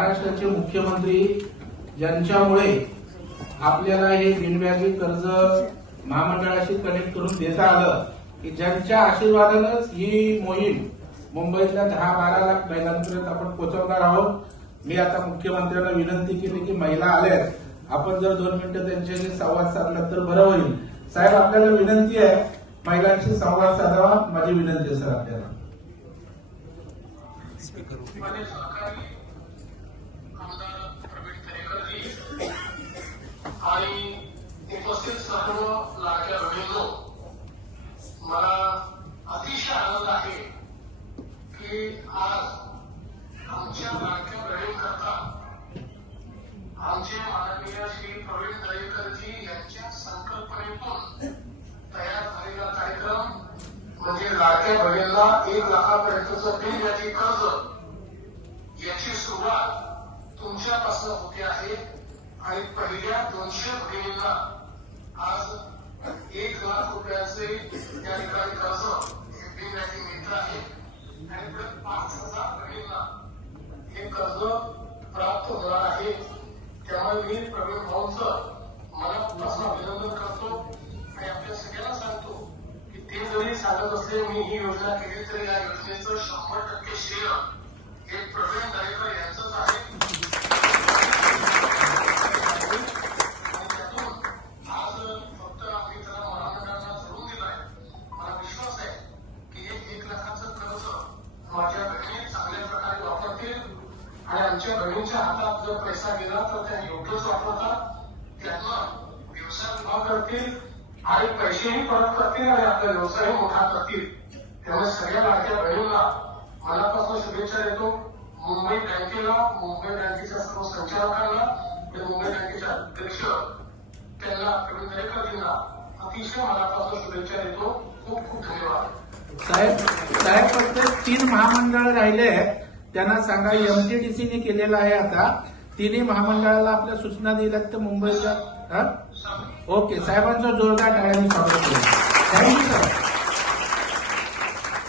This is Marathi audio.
महाराष्ट्राचे मुख्यमंत्री ज्यांच्यामुळे आपल्याला हे बिनव्याजी कर्ज महामंडळाशी कनेक्ट करून देता आलं, की ज्यांच्या आशीर्वादानंच ही मोहीम मुंबईतल्या 10-12 लाख महिलांपर्यंत आपण पोहोचवणार आहोत. मी आता मुख्यमंत्र्यांना विनंती केली की महिला आल्यात, आपण जर 2 मिनिटं त्यांच्याशी संवाद साधला तर बरं होईल. साहेब, आपल्याला विनंती आहे, महिलांशी संवाद साधावा. माझी विनंती आहे सर आपल्याला. आणि उपस्थित सर्व लाडक्या बहिणींनो, मला अतिशय आनंद आहे की आज आमच्या लाडक्या बहिणींकरता आमचे माननीय श्री प्रवीण दरेकरजी यांच्या संकल्पनेतून तयार झालेला कार्यक्रम म्हणजे लाडक्या बहिणींना 1 लाखापर्यंतचं बिनव्याजी कर्ज, याची सुरुवात तुमच्यापासून होते आहे. आणि पहिल्या 200 भगिनींना आज 1 लाख रुपयाचे त्या ठिकाणी कर्ज हे बिनव्याजी मिळत आहे. आणि पुढे 5,000 भगिनींना हे कर्ज प्राप्त होणार आहे. त्यामुळे मी प्रवीण भाऊंचं मनापासून अभिनंदन करतो आणि आपल्या सगळ्यांना सांगतो की ते जरी सांगत असले मी ही योजना केली तरी या योजनेचं 100% श्रेय हे प्रवीण दरेकर यांचंच आहे. माझ्या बहिणी चांगल्या प्रकारे वापरतील आणि आमच्या बहिणीच्या हातात जर पैसा गेला तर त्या योग्यच वापरतात, त्यांना व्यवसाय उभा करतील आणि पैसेही परत करतील आणि आपला व्यवसायही मोठा करतील. त्यामुळे सगळ्या लाडक्या बहिणींना मनापासून शुभेच्छा देतो. मुंबई बँकेला, मुंबई बँकेच्या सर्व संचालकांना आणि मुंबई बँकेचे अध्यक्ष त्यांना प्रवीण दरेकरजींना अतिशय मनापासून शुभेच्छा देतो. खूप खूप धन्यवाद. साहेब, फक्त 3 महामंडळ राहिले आहेत, त्यांना सांगा एमटीडीसीने केलेलं आहे. आता 3 महामंडळाला आपल्या सूचना दिल्यात तर मुंबईच्या. ओके, साहेबांचं जोरदार टाळ्यांनी स्वागत केलं. Thank you sir.